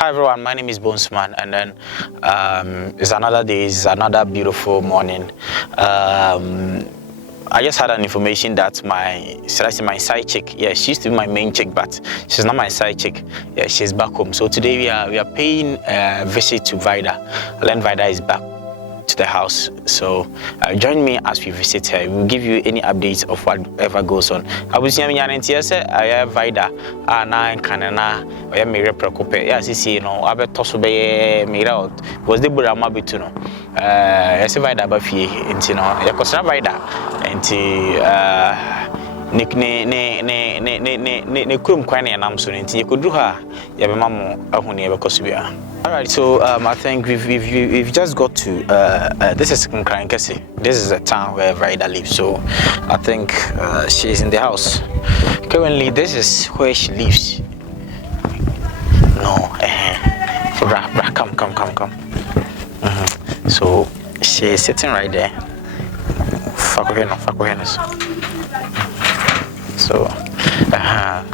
Hi everyone, my name is Bonesman, and then it's another day, it's another beautiful morning. I just had an information that my side chick, yeah, she used to be my main chick, but she's not my side chick. Yeah, she's back home. So today we are paying a visit to Vida. Len Vida is back to the house, so join me as we visit her. We'll give you any updates of whatever goes on. I was saying I have Vida na kanana oya mere prekope ya sisi no abeto so be mere out was the burama bitu no yes Vida ba fie enti no ya kosra Vida enti ne krum kwan na nam so enti yekodru ha ya be mamo ahune be kosubia. All right, so I think we've just got to this is Krankesi. This is a town where Vida lives, so I think she's in the house currently. This is where she lives. No, bra, come. So she's sitting right there. So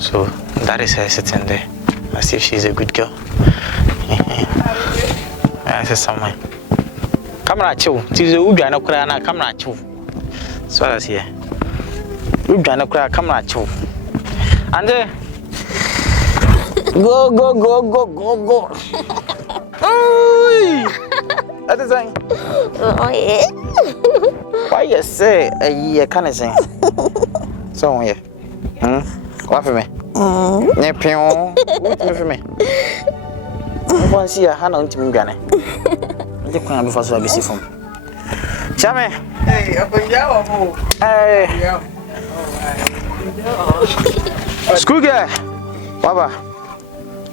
so that is her sitting there. As if she's a good girl. I said someone. Camera chill. Tize udwana kura na camera chill. So that's here. Udwana kura camera chill. And go. Oi! That is saying. Oh yeah. Why you say yeah can I say? So yeah. What for me? Ne pion. What for me? One see a hand on to me, Granny. The crown before so I be see from Chame. Hey, up in Yao. Hey, school girl, Baba.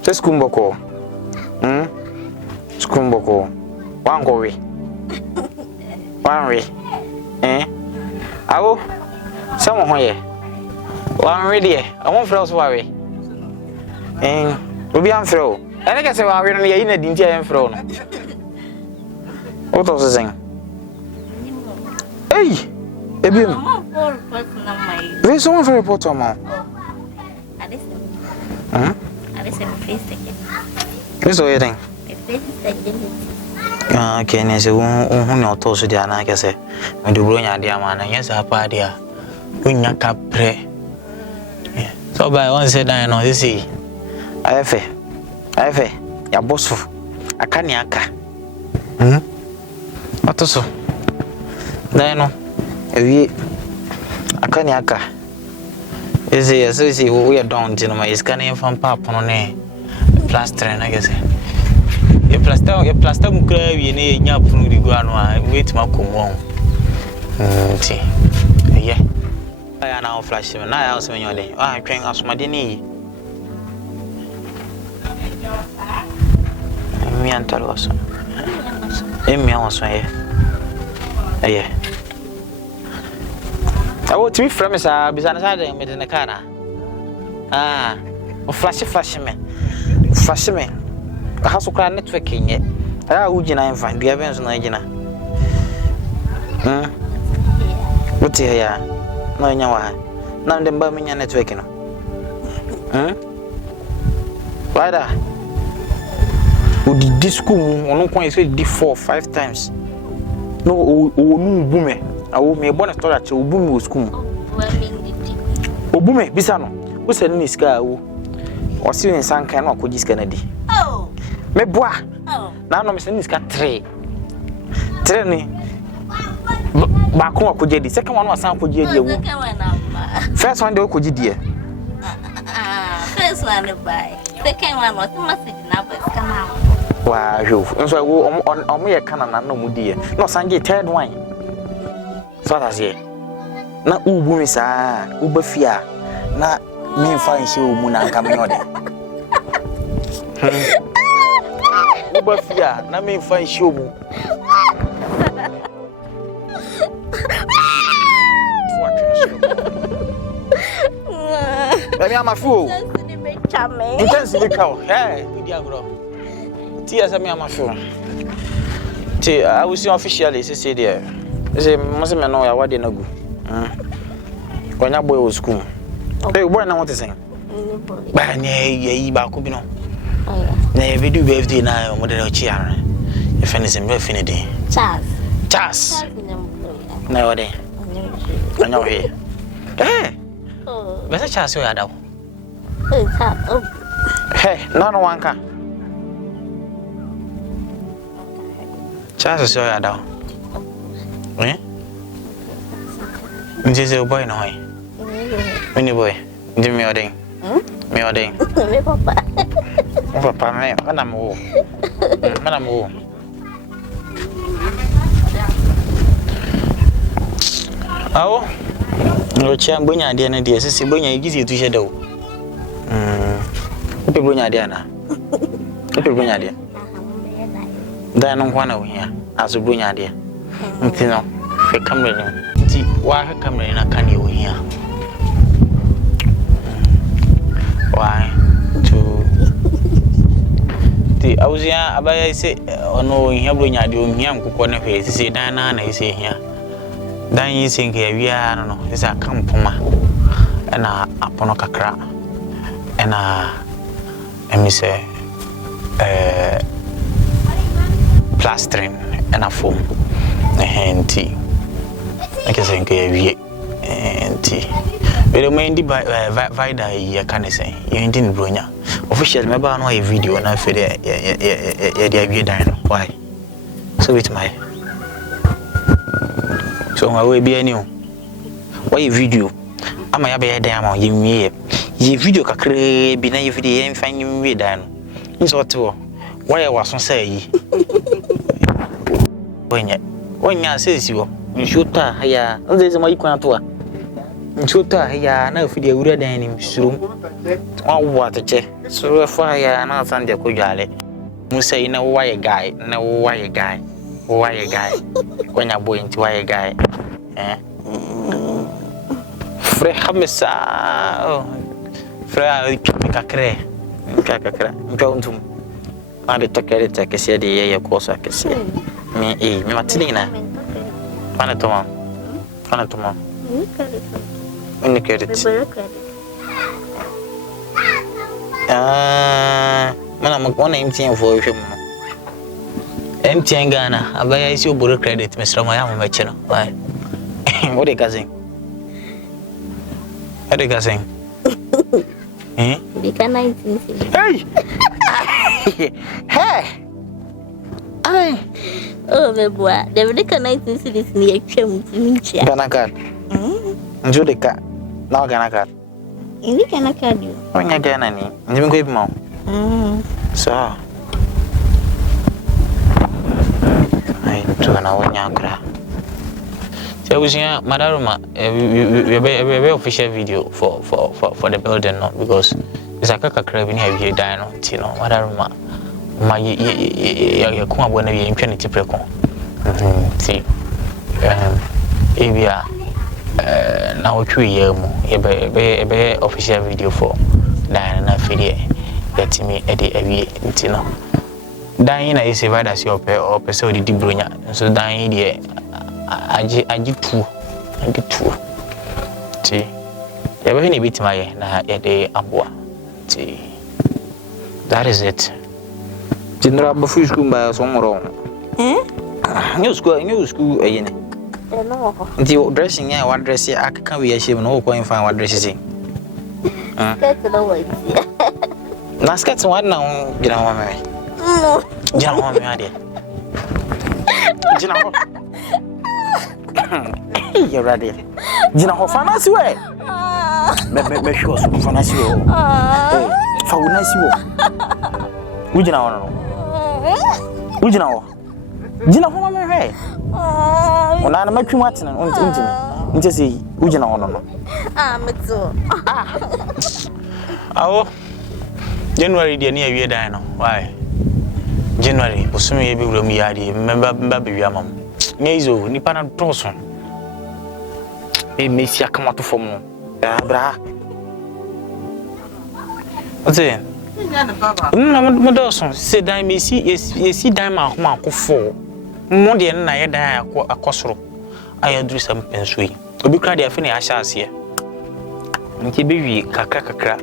Just Kumboko. Skumboko. One go way. One way. Awo, someone here. One ready. I won't feel so worry. We'll be on throw. I guess I will be in a dingy and thrown. What was the thing? Hey, there's someone for a report on my. What's the thing? Okay, there's a woman who told you, and I guess when you bring your dear man, and yes, a party. When you can pray. So by one said, I know this is Ave, ya bosu. Akani aka. What so? Dino. Ewie. Akani aka. Is we are down to my scanning from papa on a plaster, and I guess. Your plaster mukra we ne nya punu di guano wait ma komon. Yeah. I now flash him. Now I also when you're there. I'm trying as my dinny. Me and Talos. Me also here. Yeah. I want to be from us. Business I did in the car. Flash me. The house of crowd networking yet. I would you know find the events in Nigeria. What's here? No, you know why? Now the Birmingham networking. Why that? Would this school on point say did 4 or 5 times? No, boom. I will make one story at your boom school. Obume, Bisano, who said in this guy or still in some kind of Kujis Kennedy. Oh, me bois. Now, no, Mr. Niska 3. Training. Bakuma Kujedi, second one was Sam Kujedi. First one, they could dear. First one, by second one was message numbers come out. Wow, you so on me a canon and no mudia. No, Sanjay, third wine. So that's it. Na ubu sa ubafia na me fa nshi omu na nka me ode ubafia na me fa nshi omu Let me am a fool. Intensely cow. Hey, idia bro. Tia say me am a fool. Ti I will see officially say there. Say must me know ya what dey na go. When your boy was school. Hey, boy, now what is saying? Ba nye ba ko bi no. Na we do birthday na mo de ochi ara. E finish me finish dey. Charles. Na what dey? Anyo he. Bese Charles yo ada. Hey, no wanka. Charles yo ada. Eh? Njeze boy no hoy. Mini boy. Ndi me odin. Me odin. Me papa. Papa me, madam wo. Madam wo. Awo. No chia bonya de na de sisi bonya igizi tu sheda wo. Ope bonya de na. Ope bonya de. Da no kwana wo hia. Aso bonya de. Ntino, fe camera ni. Ti wa ka camera na kan ye wo hia. Why to the Auzia Abaya say ono hia bonya de o hia nkokọ na fe sisi dan na ise hia. Dan yi sin ke awia no isa kampoma na apono kakra na emise plastering na foam na henti ake sin ke awie enti pero me ndi vida ya kanese ye ndi ni bronya official me ba no a video na fe de ya de awie dan no why so with my so we be any why video ama ya be dan ama ye video kakre bi na ye video ye mfa nyim dan no nso to why waso say yi wonya sesi wo nshota ya nze ma ikwa to a nshota ya na video wura dan ni surum wa teche so fa ya na sande ko jale musa ina why guy wonya boy nti why guy frère Hamisa frère kakre ntontum ade takere kese de ye kosa kese me matilina fana toma ni credit mana mona MTN for hwem MTN Ghana abaya isi oboro credit Mr. Moya mo meche no why what they gazing Bika 19 hey hey ai oh beboa de bika 19 cities ni atwam tinchia Ghana card njo de ka na Ghana card ini Ghana card yo onya Ghana ni ndimi ko ibi ma so ai to na wonya kra so we see madaruma we official video for the building no because it's a kakra bi ni awie dan no ti no madaruma ma ye ko abo na ye ntwa ne tipreko ti ebia na otwe ye mu ebe official video for dan na fidie yatimi e de awie ti no dan yi na ise vida si ope so di bronya so dan yi de aji tu ti ya be ni bitima ye na ye de aboa ti that is it general bafu school ba so moro new school ayene no nti dressing ya one dress ya aka we ya shame no ko infan one dress si skirt no wa na skirt one na gina ho me gina ho me ade gina ho you ready gina ho fanasi we me sure so fanasi we fa unasi wo ujina ho no ujina ho gina ho me he ona na matwi matena ontimi nti se ujina ho no meto awo January dia ni awie dan no why January osumi ye be wura mu yade memba be wiamam neizo nipa na toso Messi akamato fom no bra ote na mo doso se dan Messi yesi dan ma homa akofo mo de na ye dan akosoro ayaduru sam pensui obi kra de afi na ahya ase nti be wi kakra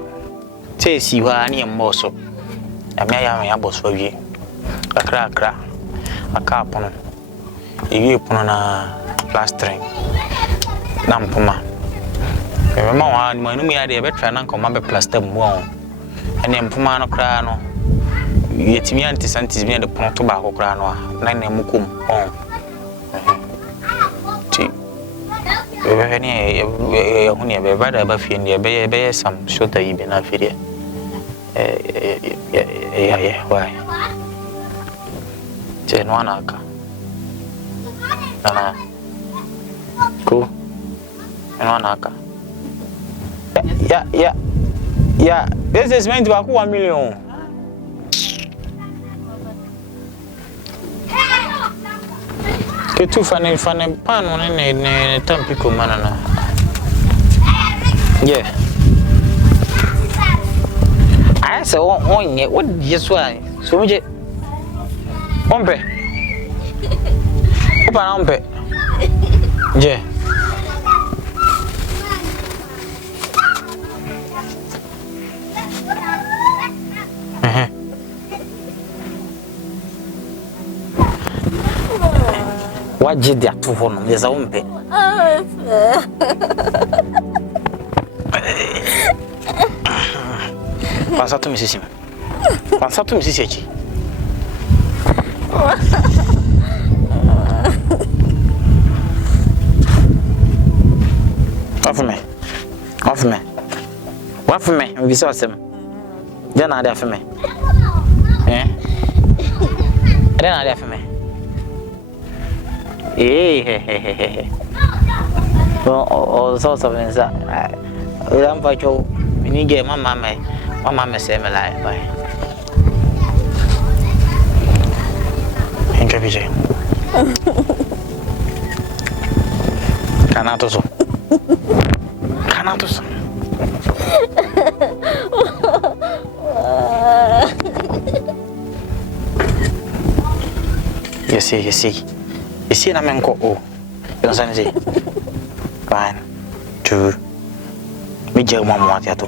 te si wa na embo so ya boss for we akra aka pono ewie pono na plastering na mpoma mema wa ni manu ya de be try na nkoma be plaster mu won ene mpoma no kra no yetimi anti santis bi de pono to ba ko kra no na na mukum on ti be ni ya huni be ba da ba fi ni be sam shota yi be na feria yeah why Jenwana ka Nana Cool Jenwana ka Yeah this is meant to be 1 million ke tu fane pano ne tampiko manana yeah I say on what just why so much Ompe. Opa ompe. Je. Waje dia tu hono, yeza ompe. Passa tu misisi. Passa tu misisi aqui. Off me. We saw some. Then I for me. Then I for me. Hey. All sorts of things. I'm for you. We need get my mama say me like bye. Incapable. Kanatoso. You see na menko o. You understand say? 1 2 me je mama ati ato.